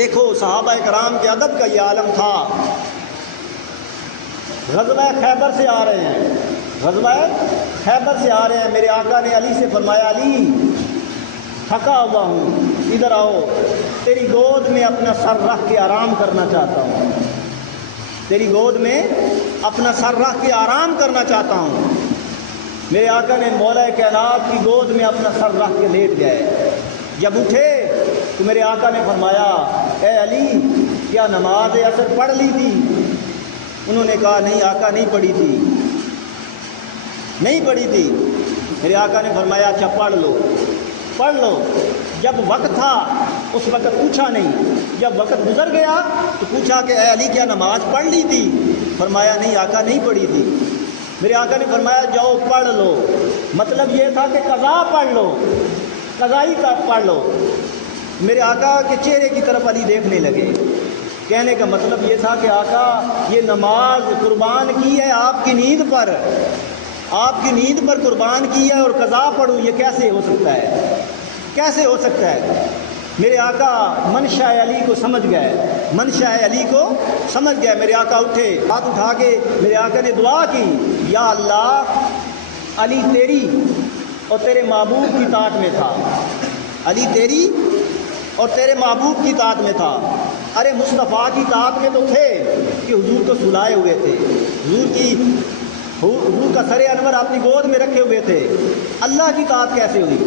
دیکھو صحابہ کرام کے ادب کا یہ عالم تھا۔ غزوہ خیبر سے آ رہے ہیں، غزوہ خیبر سے آ رہے ہیں، میرے آقا نے علی سے فرمایا علی تھکا ہوا ہوں، ادھر آؤ، تیری گود میں اپنا سر رکھ کے آرام کرنا چاہتا ہوں، تیری گود میں اپنا سر رکھ کے آرام کرنا چاہتا ہوں۔ میرے آقا نے مولا کائنات کی گود میں اپنا سر رکھ کے لیٹ گئے۔ جب اٹھے تو میرے آقا نے فرمایا اے علی کیا نماز عصر پڑھ لی تھی؟ انہوں نے کہا نہیں آقا نہیں پڑھی تھی، نہیں پڑھی تھی۔ میرے آقا نے فرمایا اچھا پڑھ لو، پڑھ لو۔ جب وقت تھا اس وقت پوچھا نہیں، جب وقت گزر گیا تو پوچھا کہ اے علی کیا نماز پڑھ لی تھی؟ فرمایا نہیں آقا نہیں پڑھی تھی۔ میرے آقا نے فرمایا جاؤ پڑھ لو، مطلب یہ تھا کہ قضا پڑھ لو، قضائی کا پڑھ لو۔ میرے آقا کے چہرے کی طرف علی دیکھنے لگے، کہنے کا مطلب یہ تھا کہ آقا یہ نماز قربان کی ہے آپ کی نیند پر، آپ کی نیند پر قربان کی ہے اور قضا پڑھوں، یہ کیسے ہو سکتا ہے، کیسے ہو سکتا ہے؟ میرے آقا منشا علی کو سمجھ گئے، منشا علی کو سمجھ گئے۔ میرے آقا اٹھے، ہاتھ اٹھا کے میرے آقا نے دعا کی یا اللہ علی تیری اور تیرے محبوب کی طاعت میں تھا، علی تیری اور تیرے محبوب کی طاعت میں تھا۔ ارے مصطفیٰ کی طاعت میں تو تھے کہ حضور کو سلائے ہوئے تھے، حضور کا سر انور اپنی گود میں رکھے ہوئے تھے، اللہ کی طاعت کیسے ہوئی؟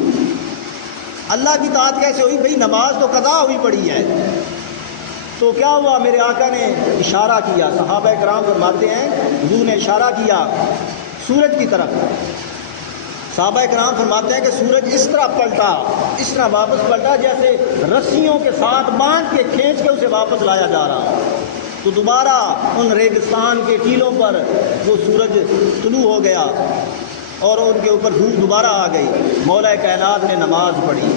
اللہ کی طاعت کیسے ہوئی؟ بھئی نماز تو قضا ہوئی پڑی ہے۔ تو کیا ہوا؟ میرے آقا نے اشارہ کیا، صحابہ کرام فرماتے ہیں حضور نے اشارہ کیا سورج کی طرف، صحابہ کرام فرماتے ہیں کہ سورج اس طرح پلٹا، اس طرح واپس پلٹا جیسے رسیوں کے ساتھ باندھ کے کھینچ کے اسے واپس لایا جا رہا۔ تو دوبارہ ان ریگستان کے ٹیلوں پر وہ سورج طلوع ہو گیا اور ان کے اوپر دھوپ دوبارہ آ گئی۔ مولا کائنات نے نماز پڑھی۔